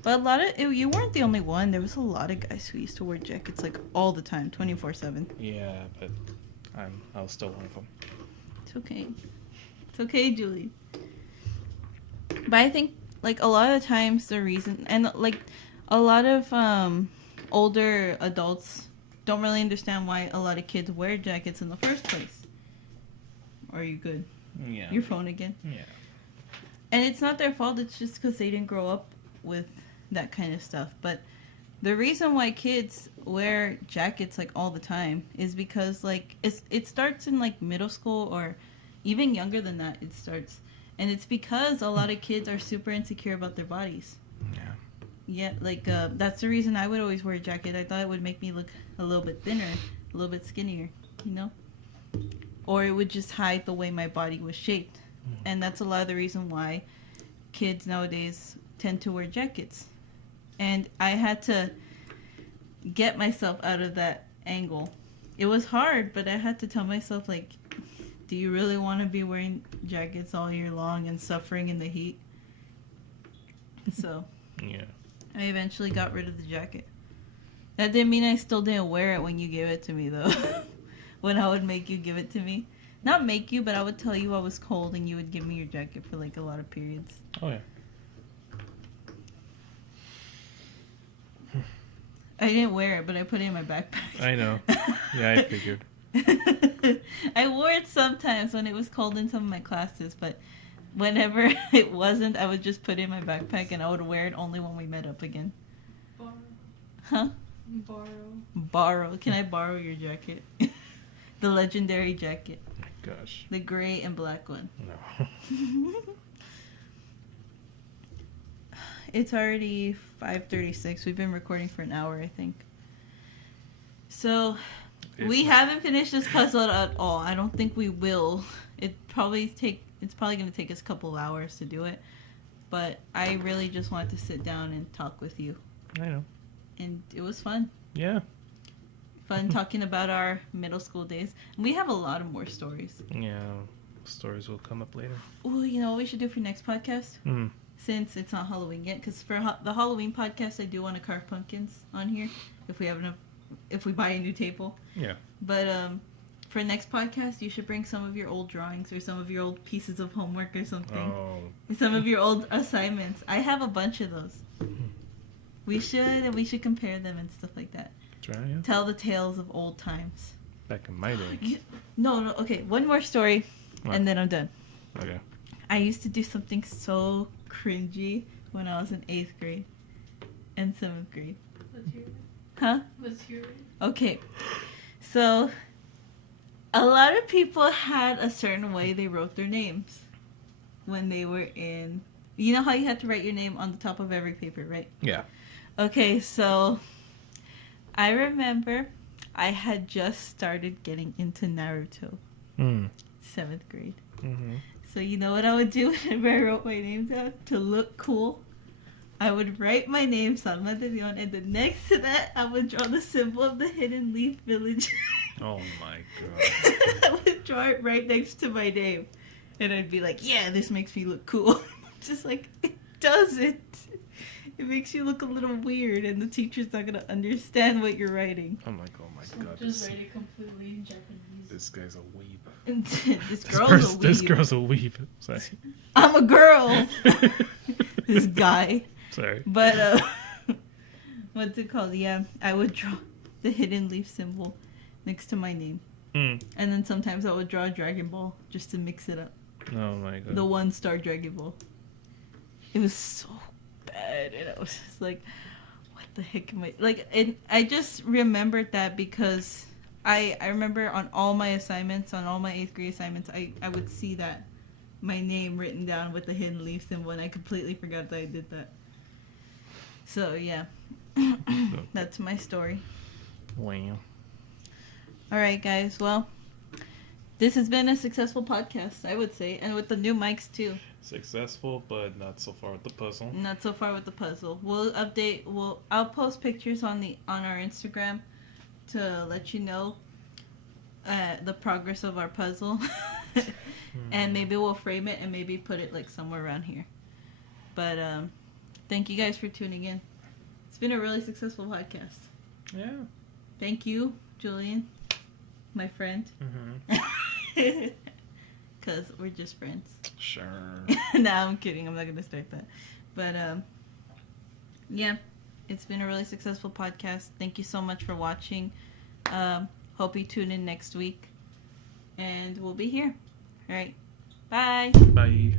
But you weren't the only one. There was a lot of guys who used to wear jackets like all the time, 24/7. Yeah, but I was still one of them. It's okay. It's okay, Julie. But I think, like, a lot of the times the reason, and, like, a lot of older adults don't really understand why a lot of kids wear jackets in the first place. Are you good? Yeah. Your phone again? Yeah. And it's not their fault. It's just because they didn't grow up with that kind of stuff. But the reason why kids wear jackets, like, all the time is because, like, it starts in, like, middle school or even younger than that it starts. And it's because a lot of kids are super insecure about their bodies. Yeah. Yeah, like, that's the reason I would always wear a jacket. I thought it would make me look a little bit thinner, a little bit skinnier, you know? Or it would just hide the way my body was shaped. And that's a lot of the reason why kids nowadays tend to wear jackets. And I had to get myself out of that angle. It was hard, but I had to tell myself, like, do you really want to be wearing jackets all year long and suffering in the heat? So Yeah. I eventually got rid of the jacket. That didn't mean I still didn't wear it when you gave it to me, though. When I would make you give it to me. Not make you, but I would tell you I was cold and you would give me your jacket for, like, a lot of periods. Oh, yeah. I didn't wear it, but I put it in my backpack. I know. Yeah, I figured. I wore it sometimes when it was cold in some of my classes, but whenever it wasn't, I would just put it in my backpack and I would wear it only when we met up again. Borrow. Huh? Borrow. Borrow. Can I borrow your jacket? The legendary jacket. Oh my gosh. The gray and black one. No. It's already 5:36. We've been recording for an hour, I think. So, we haven't finished this puzzle at all. I don't think we will It's probably going to take us a couple of hours to do it, but I really just wanted to sit down and talk with you, I know. and it was fun. Yeah. Fun talking about our middle school days. We have a lot of more stories. Yeah. Stories will come up later. Oh, you know what we should do for next podcast? Mm. Since it's not Halloween yet, because for the Halloween podcast, I do want to carve pumpkins on here if we have enough, if we buy a new table. Yeah. But for next podcast, you should bring some of your old drawings or some of your old pieces of homework or something. Oh. Some of your old assignments. I have a bunch of those. We should compare them and stuff like that. Try, yeah. Tell the tales of old times. Back in my day. No, okay. One more story, What? and then I'm done. Okay. I used to do something so cringy when I was in 8th grade and 7th grade. Let's hear it. Huh? Let's hear it. Okay. So, a lot of people had a certain way they wrote their names when they were in... You know how you had to write your name on the top of every paper, right? Yeah. Okay, so I remember I had just started getting into Naruto, 7th grade. Mm-hmm. So you know what I would do whenever I wrote my name down to look cool? I would write my name, Salma de Leon, and then next to that, I would draw the symbol of the Hidden Leaf Village. Oh my god. I would draw it right next to my name. And I'd be like, yeah, this makes me look cool. Just like, it doesn't. It makes you look a little weird, and the teacher's not going to understand what you're writing. I'm like, oh my So god. just This, write it completely in Japanese. this guy's a weeb. And this girl's a weeb. This girl's a weeb. Sorry. I'm a girl. This guy. Sorry. But, what's it called? Yeah, I would draw the Hidden Leaf symbol next to my name. Mm. And then sometimes I would draw a Dragon Ball just to mix it up. Oh my god. The 1-star Dragon Ball. It was so bad, and I was just like, what the heck am I... Like, and I just remembered that because I remember on all my assignments, on all my 8th grade assignments, I would see that, my name written down with the Hidden Leaf symbol, and I completely forgot that I did that. So, yeah. That's my story. Wow. Alright, guys, well, this has been a successful podcast, I would say, and with the new mics, too. Successful, but not so far with the puzzle. Not so far with the puzzle. We'll update. I'll post pictures on our Instagram to let you know the progress of our puzzle, and maybe we'll frame it and maybe put it like somewhere around here. But thank you guys for tuning in. It's been a really successful podcast. Yeah. Thank you, Julian, my friend. Mm-hmm. Because we're just friends. Sure. Nah, I'm kidding. I'm not going to start that. But, yeah, it's been a really successful podcast. Thank you so much for watching. Hope you tune in next week. And we'll be here. All right. Bye. Bye.